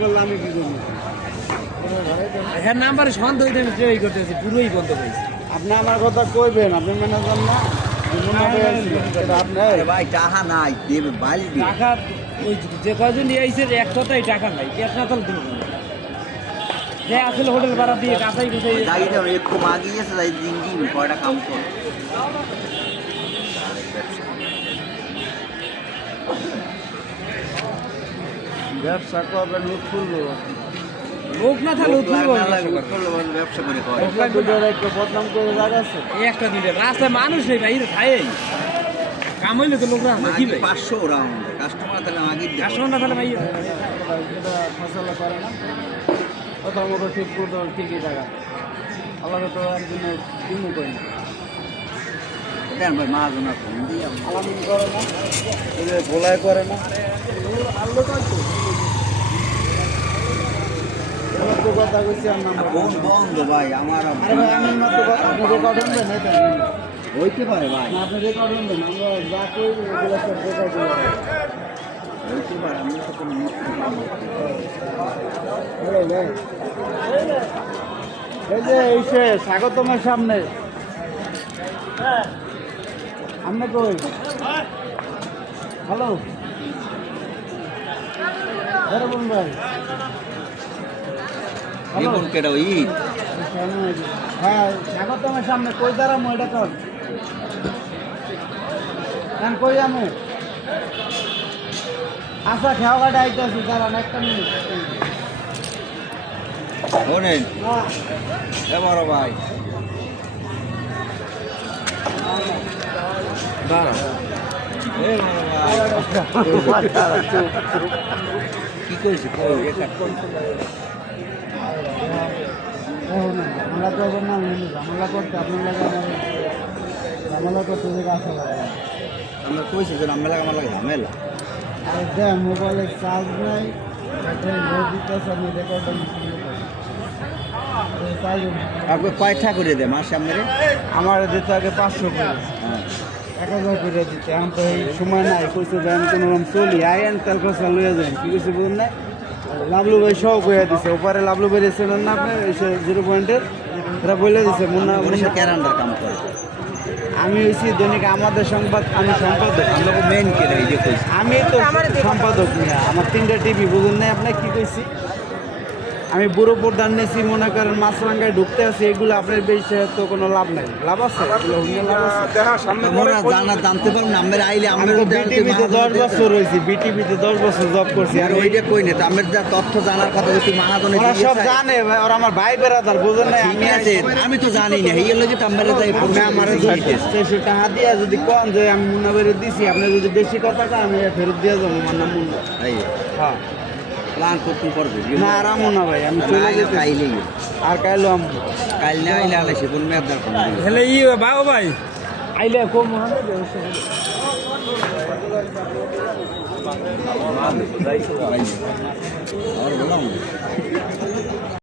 করলে আমি কি করবো? হ্যাঁ নাম্বার সন্দেহ ট্রাই করতেছি পুরোই বন্ধ হয়েছে। আপনি আমার কথা কইবেন, আপনি ম্যানেজার না? আপনার ভাই টাকা নাই দেবে বাড়বি টাকা ওই যে কয়জন নিয়ে আইছে এক কথাই টাকা নাই ক্যাশ না তাহলে দেবো যে আসলে হোটেল ভাড়া দিয়ে কাঁচাই কোথায় যাই না একটু মাগিয়ে গেছে যাই দিন দিন কয়টা কাম কর ব্যবসা করবেন, লুট খুলবো। লোক না থাকলে ব্যবসা করে কয় দুটোর একটু বদনাম করে জায়গাছে। একটা দুইটা রাস্তায় মানুষ নেই ভাই খায় কাম হইলে তো লোকরা কি ভাই 500 রাউন্ড কাস্টমার তাহলে মাগি কাস্টমার না তাহলে ভাই এটা ফসলা করে না, কথার মতো ঠিক করতে ঠিকই জায়গা। আল্লাহ তো একদিনে দিনও করি না, দেন ভাই মাহাজনা ফোন দিয়ে আলামিন করে না, এই যে ভোলাই করে না। আল্লাহ তো তো কথা কইছি আর নাম ফোন বন্ধ ভাই আমার আরে ভাই আমি মাত্র আপনি রেকর্ড আনবেন না? এটা হইতে পারে ভাই না, আপনি রেকর্ড আনবেন, আমরা যা করি ওগুলো সব রেকর্ড দিব। হইতে পারে আমি তো কোনো এই যে এইসে স্বাগতমের সামনে আপনি কই? হ্যালো বলুন ভাই। রিপোর্ট কেডা ওই হ্যাঁ স্বাগতমের সামনে কই দাঁড়াবো এটা কর কই আমি আচ্ছা খেয়া গাড়ি আইতেছি, দাঁড়ান একটা মিনিট। শোনেন এ বড় ভাই এ বড় ভাই কি কইছে ঝামেলা করবেন না, ঝামেলা করতে আপনার লাগে ঝামেলা করতে যে গাছ লাগে। আমরা কইছি যে আমরা আমার লাগে ঝামেলা আরে দেখ মোবাইলে চার্জ নাই, আমি রেকর্ড আপনি কয়টা করে দেয় মাসে আপনারে আমার দিতে আগে 500 করে, 1000 করে দিতে। এখন তো এই সময় নাই, কইছে যে আমি কোনো রকম চলি আইন তেল খরচা লইয়া যাই, কি কইছে বুঝুন না? লাভলু ভাই সব কইয়া দিছে, ওপারে লাভলু ভাই ছিলেন না আপনি 0 পয়েন্টের, এরা বলে দিছে মুন্না ক্যারান্ডার কাম করে আমি হয়েছি দৈনিক আমাদের সংবাদ, আমি সম্পাদক। আমরা মেন কেডা এই যে কইছি আমি তো সম্পাদক নিয়ে আমার 3টা টিভি, বুঝুন না আপনি কি কইছি? আমি বুড়ো প্রধান নিয়েছি, মনে করেন মাছরাঙ্গায় ঢুকতে আছি, এগুলো আপনার বেশি তো কোনো লাভ নাই। লাভ আছে জানতে পারবেন আমরা আইলে আমরা বিটিভিতে 10 বছর হয়েছি, বিটিভিতে 10 বছর জব করছি। আর ওইটা কই না আমরা যা তথ্য জানার কথা যদি মাহাজনে ওরা সব জানে ভাই, ওরা আমার ভাই বেড়াদার, বুঝুন না? আমি আমি তো জানি না এই লোকে তো আমরা যাই আমার 600 টাকা দিয়া যদি কন যে আমি মুন্না বেড়ে দিছি, আপনি যদি বেশি কথা কন আমি ফেরত দিয়ে যাবো। আমার নাম মুন্না। হ্যাঁ প্ল্যান করতে পারবে না আরামও না ভাই, আমি চলে যেতে কাইলেই আর কাইলো আমি কাইল না আইলে আলে সে কোন মেয়াদ দরকার হেলে ই বাবু ভাই আইলে কম হবে আর বললাম